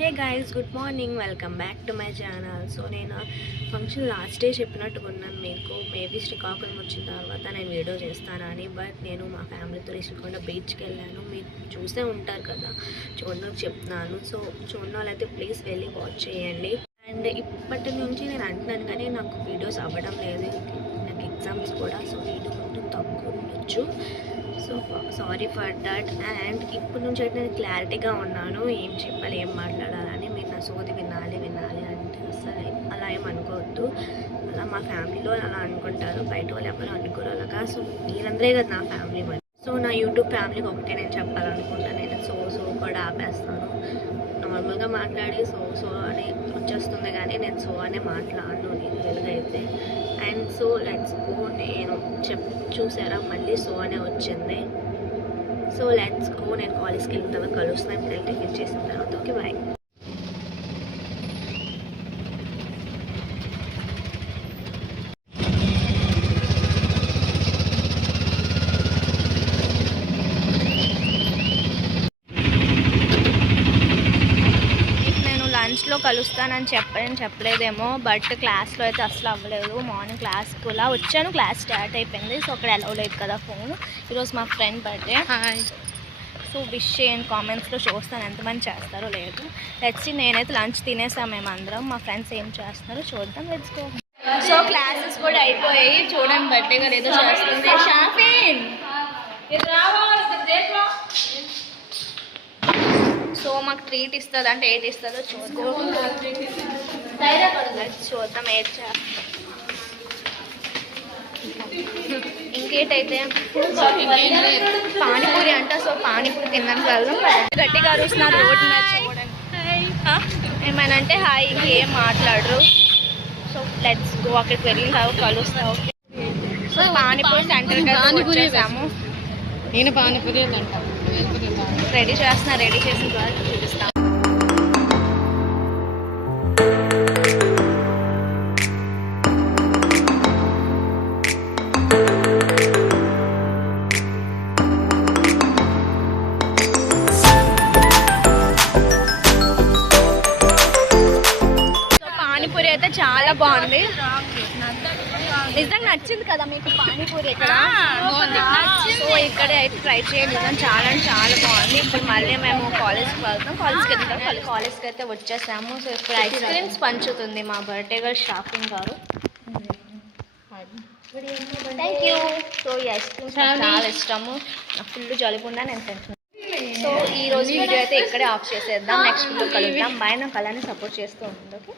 Hey guys, good morning, welcome back to my channel. So నేను function last day చెప్పినట్టుకున్నాను మీకు, maybe Srikakulam వచ్చిన తర్వాత నేను వీడియో చేస్తానని. బట్ నేను మా ఫ్యామిలీతో శ్రీకాకుళం బీచ్కి వెళ్ళాను. మీరు చూసే ఉంటారు కదా, చూడడానికి చెప్తున్నాను. సో చూడని వాళ్ళైతే ప్లీజ్ వెళ్ళి వాచ్ చేయండి. అండ్ ఇప్పటి నుంచి నేను అంటున్నాను కానీ నాకు వీడియోస్ అవ్వడం లేదు, నాకు ఎగ్జామ్స్ కూడా. సో వీడియో కొంచెం తక్కువ ఉండొచ్చు. So sorry for that. And ఇప్పటి నుంచి అయితే నేను క్లారిటీగా ఉన్నాను, ఏం చెప్పాలి, ఏం మాట్లాడాలని. మీరు నా సోది వినాలి అంటే అసలు అలా ఏం అనుకోవద్దు. అలా మా ఫ్యామిలీలో అలా అనుకుంటారు, బయట వాళ్ళు ఎవరు అనుకోరు అలాగా. సో మీరందరే కదా నా ఫ్యామిలీ మరి. సో నా యూట్యూబ్ ఫ్యామిలీకి ఒకటే నేను చెప్పాలనుకుంటాను. నేను సో కూడా ఆపేస్తాను. నార్మల్గా మాట్లాడి సో అని వచ్చేస్తుంది కానీ నేను సో అనే మాట్లాడను రియల్గా అయితే. And so let's go. నేను చూసారా మళ్ళీ సో అనే వచ్చింది. So let's go. నేను కాలేజ్కి వెళ్ళిన తర్వాత కలుస్తాను. ఇప్పుడు టిఫిన్ చేసిన తర్వాత. Okay, bye. లంచ్లో కలుస్తానని చెప్పలేదేమో, బట్ క్లాస్లో అయితే అసలు అవ్వలేదు. మార్నింగ్ క్లాస్కి అలా వచ్చాను, క్లాస్ స్టార్ట్ అయిపోయింది. సో అక్కడ అలౌ లేదు కదా ఫోన్. ఈరోజు మా ఫ్రెండ్ బర్త్డే. సో విష్ చేయండి కామెంట్స్లో, చూస్తాను ఎంతమంది చేస్తారో లేదు. లెట్స్. నేనైతే లంచ్ తినేసాం మేమందరం. మా ఫ్రెండ్స్ ఏం చేస్తున్నారో చూద్దాం. Let's go. సో క్లాసెస్ కూడా అయిపోయాయి. చూడండి బర్త్డే గారు ఏదో చేస్తుంది. షాఫిన్ సో మాకు ట్రీట్ ఇస్తుంది అంటే ఏది ఇస్తుందో చూద్దాం. ఏది ఇంకేటైతే పానీపూరి అంట. సో పానీపూరి తిన్నాను వెళ్దాం. గట్టిగా అరుస్తున్నారు రోడ్డు మీద చూడండి. ఏమైనా అంటే హాయ్, ఇంకేం మాట్లాడరు. So let's go. అక్కడికి వెళ్ళి కలుస్తా. ఓకే. సో పానీపూరి సెంటర్కి వచ్చేసాము. నేను పానీపూరి రెడీ చేస్తున్నా. రెడీ చేసిన తర్వాత చూపిస్తాను. పానీపూరి అయితే చాలా బాగుంది. నిజంగా నచ్చింది కదా మీకు పానీపూరి? ఇక్కడ సో ఇక్కడే అయితే ట్రై చేయండి. చాలా అంటే చాలా బాగుంది. ఇప్పుడు మళ్ళీ మేము కాలేజ్కి వెళ్తాం. కాలేజ్కి అయితే వచ్చేసాము. సో ఇప్పుడు ఐస్ క్రీమ్స్ పంచుతుంది మా బర్త్డే గర్ల్ షాపింగ్ గారు. Thank you. సో ఈ ఐస్ క్రీమ్స్ చాలా ఇష్టము. నాకు ఫుల్ జలుబుందా, నేను తింటున్నాను. సో ఈ రోజు వీడియో అయితే ఇక్కడే ఆఫ్ చేసేద్దాం. నెక్స్ట్ వీడియో కలుద్దాం. బాయ్. నాకు అలానే సపోర్ట్ చేస్తూ ఉంటుంది. ఓకే.